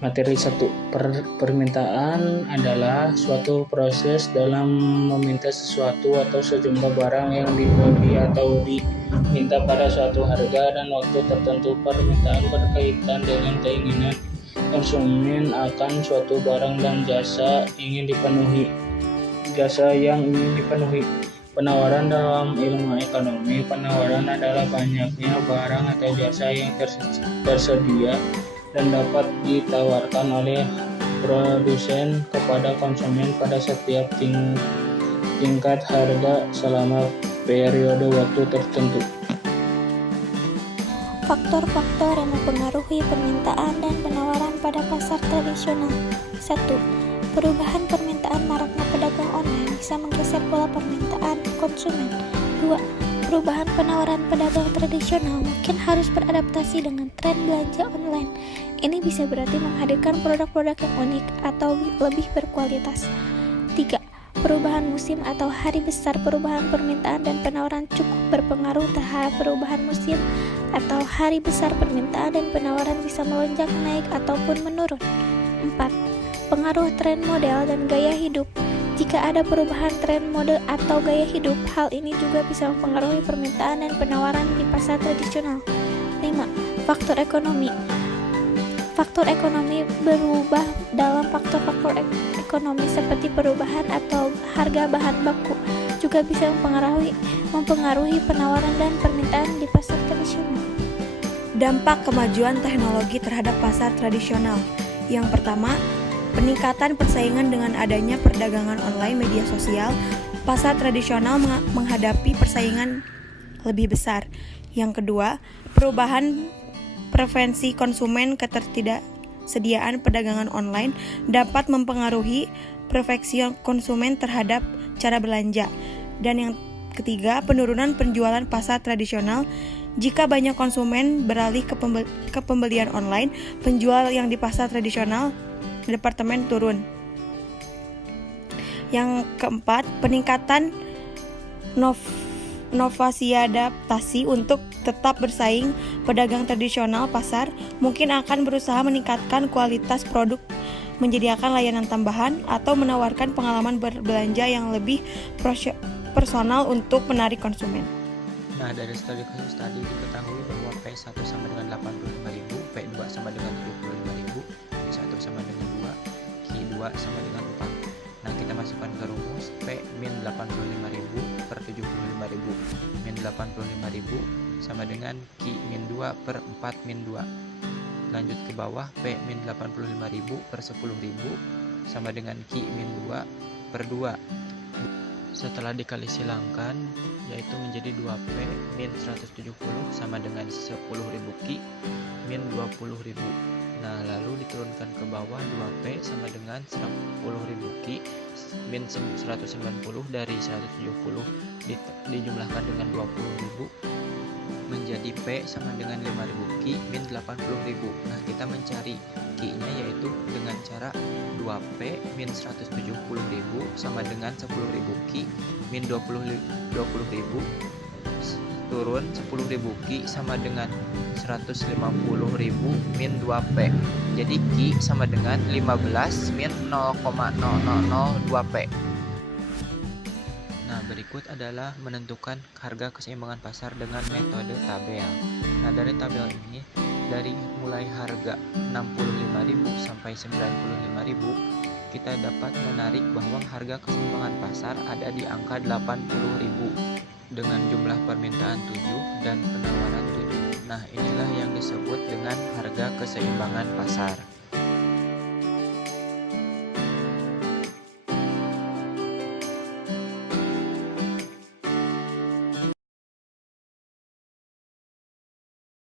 Materi 1. Permintaan adalah suatu proses dalam meminta sesuatu atau sejumlah barang yang dibeli atau diminta pada suatu harga dan waktu tertentu. Permintaan berkaitan dengan keinginan konsumen akan suatu barang dan jasa ingin dipenuhi. Jasa yang ingin dipenuhi. Penawaran dalam ilmu ekonomi. Penawaran adalah banyaknya barang atau jasa yang tersedia dan dapat ditawarkan oleh produsen kepada konsumen pada setiap tingkat harga selama periode waktu tertentu. Faktor-faktor yang mempengaruhi permintaan dan penawaran pada pasar tradisional. 1. Perubahan permintaan. Maraknya pedagang online bisa menggeser pola permintaan konsumen. 2. Perubahan penawaran pedagang tradisional mungkin harus beradaptasi dengan tren belanja online. Ini bisa berarti menghadirkan produk-produk yang unik atau lebih berkualitas. 3. Perubahan musim atau hari besar. Perubahan permintaan dan penawaran cukup berpengaruh terhadap perubahan musim atau hari besar. Permintaan dan penawaran bisa melonjak naik ataupun menurun. 4. Pengaruh tren model dan gaya hidup. Jika ada perubahan tren mode atau gaya hidup, hal ini juga bisa mempengaruhi permintaan dan penawaran di pasar tradisional. 5. Faktor ekonomi. Faktor ekonomi berubah dalam faktor-faktor ekonomi seperti perubahan atau harga bahan baku juga bisa mempengaruhi penawaran dan permintaan di pasar tradisional. Dampak kemajuan teknologi terhadap pasar tradisional. Yang pertama, peningkatan persaingan dengan adanya perdagangan online media sosial, pasar tradisional menghadapi persaingan lebih besar. Yang kedua, perubahan preferensi konsumen. Ketersediaan perdagangan online dapat mempengaruhi preferensi konsumen terhadap cara belanja. Dan yang ketiga, penurunan penjualan pasar tradisional. Jika banyak konsumen beralih ke pembelian online, penjual yang di pasar tradisional departemen turun. Yang keempat, peningkatan inovasi adaptasi. Untuk tetap bersaing, pedagang tradisional pasar mungkin akan berusaha meningkatkan kualitas produk, menyediakan layanan tambahan, atau menawarkan pengalaman berbelanja yang lebih personal untuk menarik konsumen. Nah, dari studi kasus tadi diketahui bahwa P1 sama dengan 85.000, P2 sama dengan 75.000, Q1 sama dengan 2, Q2 sama dengan 4. Nah, kita masukkan ke rumus P min 85.000 per 75.000 min 85.000 sama dengan Q min 2 per 4 min 2. Lanjut ke bawah, P min 85.000 per 10.000 sama dengan Q min 2 per 2. Setelah dikali silangkan, yaitu menjadi 2P min 170 sama dengan 10.000 Q min 20.000. Nah, lalu diturunkan ke bawah, 2P sama dengan 10.000 Q min 190 dari 170 dijumlahkan dengan 20.000 menjadi P sama dengan 5.000 Q min 80.000. Nah, kita mencari Q-nya yaitu dengan cara 2P min 170.000 sama dengan 10.000 Q min 20.000 turun 10.000 Q sama dengan 150.000 min 2P. Jadi Q sama dengan 15 min 0,0002P. Nah, berikut adalah menentukan harga keseimbangan pasar dengan metode tabel. Nah, dari tabel ini, dari mulai harga 65.000 sampai 95.000, kita dapat menarik bahwa harga keseimbangan pasar ada di angka 80.000 dengan jumlah permintaan 7 dan penawaran 7. Nah, inilah yang disebut dengan harga keseimbangan pasar.